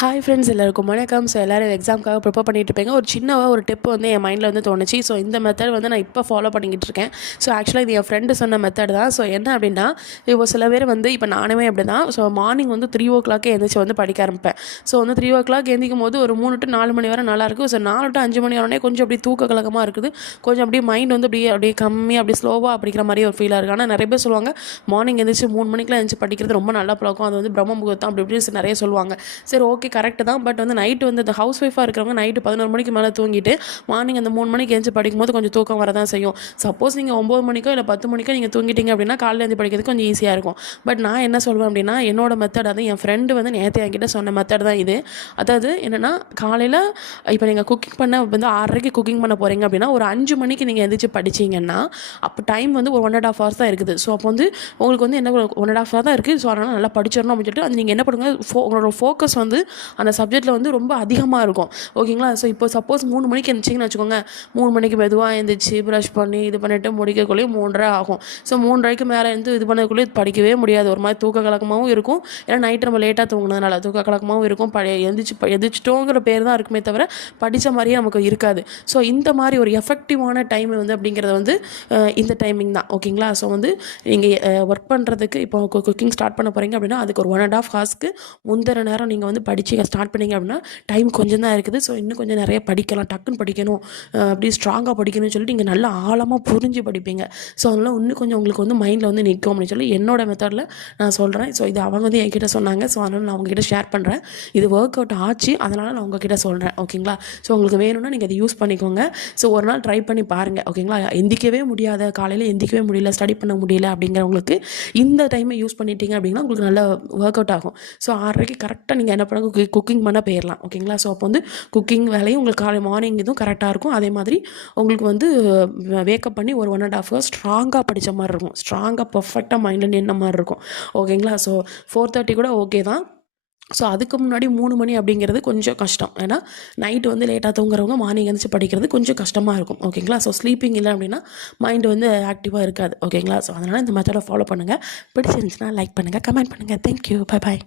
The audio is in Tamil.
ஹாய் ஃப்ரெண்ட்ஸ் எல்லாருக்கும் வணக்கம். ஸோ எல்லோரும் எக்ஸாமுக்காக ப்ரிப்பேர் பண்ணிட்டு இருப்பீங்க. ஒரு சின்னவாக ஒரு டிப் வந்து என் மைண்டில் வந்து தோணுச்சு. ஸோ இந்த மெத்தட் வந்து நான் இப்போ ஃபாலோ பண்ணிக்கிட்டு இருக்கேன். ஸோ ஆக்சுவலாக இது என் ஃப்ரெண்டு சொன்ன மெத்தட் தான். ஸோ என்ன அப்படின்னா இப்போ சில பேர் வந்து இப்போ நானுமே அப்படி தான் ஸோ மார்னிங் வந்து த்ரீ ஓ கிளாக்கே எழுந்திரிச்சு வந்து படிக்க ஆரம்பிப்பேன். ஸோ வந்து த்ரீ ஓ கிளாக் எழுந்திக்கும் போது ஒரு மூணு டு நாலு மணி வரை நல்லாயிருக்கும் ஸோ நாலு டு அஞ்சு மணி வரனே கொஞ்சம் அப்படியே தூக்க கலக்கமாக இருக்குது. கொஞ்சம் அப்படியே மைண்ட் வந்து அப்படியே அப்படியே கம்மியாக அப்படியே ஸ்லோவாக படிக்கிற மாதிரி ஒரு ஃபீலாக இருக்குது ஆனால் நிறைய பேர் சொல்லுவாங்க மார்னிங் எழுந்திரிச்சு மூணு மணிக்கெலாம் எழுந்திரிச்சு படிக்கிறது ரொம்ப நல்ல பழக்கம். அது வந்து பிரம்ம முகூர்த்தம் அப்படி இப்படின்னு நிறைய சொல்லுவாங்க. சரி ஓகே கரெக்ட் தான். பட் வந்து நைட்டு வந்து இந்த ஹவுஸ் ஒய்ஃபாக இருக்கிறவங்க நைட்டு பதினோரு மணிக்கு மேலே தூங்கிட்டு மார்னிங் அந்த மூணு மணிக்கு எழுந்து படிக்கும்போது கொஞ்சம் தூக்கம் வரதான் செய்யும். சப்போஸ் நீங்கள் ஒம்பது மணிக்கோ இல்லை பத்து மணிக்கோ நீங்கள் தூங்கிட்டீங்க அப்படின்னா காலையில் எழுந்து படிக்கிறதுக்கு கொஞ்சம் ஈஸியாக இருக்கும். பட் நான் என்ன சொல்வேன் அப்படின்னா என்னோட மெத்தட் அது என் ஃப்ரெண்டு வந்து நேற்று என்கிட்ட சொன்ன மெத்தட் தான் இது. அதாவது என்னென்னா காலையில் இப்போ நீங்கள் குக்கிங் பண்ண வந்து ஆறரைக்கு குக்கிங் பண்ண போகிறீங்க அப்படின்னா ஒரு அஞ்சு மணிக்கு நீங்கள் எந்திரிச்சு படிச்சிங்கன்னா அப்போ டைம் வந்து ஒரு ஒன் அண்ட் ஆஃப் ஹவர்ஸ் தான் இருக்குது. ஸோ அப்போ வந்து உங்களுக்கு வந்து என்ன ஒன் அண்ட் ஆஃப் ஹவர் தான் இருக்குது ஸோ அதனால் நல்லா படிச்சிடணும் அப்படின்னு சொல்லிட்டு அது நீங்கள் என்ன பண்ணுங்க ஃபோ உங்களோட ஃபோக்கஸ் வந்து அந்த சப்ஜெக்ட்டில் வந்து ரொம்ப அதிகமாக இருக்கும். ஓகேங்களா ஸோ இப்போ சப்போஸ் மூணு மணிக்கு எழுந்திரிச்சிங்கன்னு வச்சுக்கோங்க. மூணு மணிக்கு மெதுவாக எழுந்திரிச்சு ப்ரஷ் பண்ணி இது பண்ணிவிட்டு முடிக்கக்குள்ளேயே மூன்றரை ஆகும். ஸோ மூன்றரைக்கு மேலே இருந்து இது பண்ணக்குள்ளே படிக்கவே முடியாது. ஒரு மாதிரி தூக்க கலக்கமாகவும் இருக்கும். ஏன்னா நைட்டு நம்ம லேட்டாக தூங்கினதுனால தூக்க கலக்கமாகவும் இருக்கும். பழைய எந்திரிச்சு எந்திரிச்சிட்டோங்கிற பேர் தான் இருக்குமே தவிர படித்த மாதிரியே நமக்கு இருக்காது. ஸோ இந்த மாதிரி ஒரு எஃபெக்டிவான டைம் வந்து அப்படிங்கிறது வந்து இந்த டைமிங் தான். ஓகேங்களா ஸோ வந்து நீங்கள் ஒர்க் பண்ணுறதுக்கு இப்போ குக்கிங் ஸ்டார்ட் பண்ண போகிறீங்க அப்படின்னா அதுக்கு ஒரு ஒன் அண்ட் ஆஃப் ஹார்ஸ்க்கு முந்திர நேரம் நீங்கள் வந்து படித்து ஸ்டார்ட் பண்ணிங்க அப்படின்னா டைம் கொஞ்சம் தான் இருக்குது. ஸோ இன்னும் கொஞ்சம் நிறைய படிக்கலாம். டக்குன்னு படிக்கணும். அப்படி ஸ்ட்ராங்காக படிக்கணும்னு சொல்லிட்டு நீங்கள் நல்லா ஆழமாக புரிஞ்சு படிப்பீங்க. ஸோ அதனால் இன்னும் கொஞ்சம் உங்களுக்கு வந்து மைண்டில் வந்து நிற்கும் அப்படின்னு சொல்லி என்னோட மெத்தடில் நான் சொல்கிறேன் ஸோ இது அவங்க வந்து என்கிட்ட சொன்னாங்க. ஸோ அதனால் நான் அவங்ககிட்ட ஷேர் பண்ணுறேன் இது ஒர்க் அவுட் ஆச்சு. அதனால் நான் உங்ககிட்ட சொல்கிறேன் ஓகேங்களா ஸோ உங்களுக்கு வேணும்னா நீங்கள் அதை யூஸ் பண்ணிக்கோங்க. ஸோ ஒரு நாள் ட்ரை பண்ணி பாருங்கள் ஓகேங்களா எந்திக்கவே முடியாத காலையில் எந்திக்கவே முடியல ஸ்டடி பண்ண முடியல அப்படிங்கிறவங்களுக்கு இந்த டைமை யூஸ் பண்ணிட்டீங்க அப்படின்னா உங்களுக்கு நல்ல ஒர்க் அவுட் ஆகும். ஸோ ஆறரைக்கு கரெக்டாக நீங்கள் என்ன பண்ணுங்க குக்கிங் பண்ண போயிடலாம் ஓகேங்களா ஸோ அப்போ வந்து குக்கிங் வேலையும் உங்களுக்கு காலை மார்னிங் இதுவும் கரெக்டாக இருக்கும். அதே மாதிரி உங்களுக்கு வந்து வேக்கப் பண்ணி ஒரு ஒன் அண்ட் ஆஃப் ஹவர் ஸ்ட்ராங்காக படித்த மாதிரி இருக்கும். ஸ்ட்ராங்காக பர்ஃபெக்டாக மைண்டில் நின்ன மாதிரி இருக்கும். ஓகேங்களா ஸோ ஃபோர் தேர்ட்டி கூட ஓகே தான். ஸோ அதுக்கு முன்னாடி மூணு மணி அப்படிங்கிறது கொஞ்சம் கஷ்டம். ஏன்னா நைட்டு வந்து லேட்டாக தூங்குறவங்க மார்னிங் எழுந்திரிச்சு படிக்கிறது கொஞ்சம் கஷ்டமாக இருக்கும். ஓகேங்களா ஸோ ஸ்லீப்பிங் இல்லை அப்படின்னா மைண்டு வந்து ஆக்டிவாக இருக்காது. ஓகேங்களா ஸோ அதனால் இந்த மெத்தடை ஃபாலோ பண்ணுங்கள் பிடிச்சிருந்துச்சுன்னா லைக் பண்ணுங்கள் கமெண்ட் பண்ணுங்கள் தேங்க்யூ பை பாய்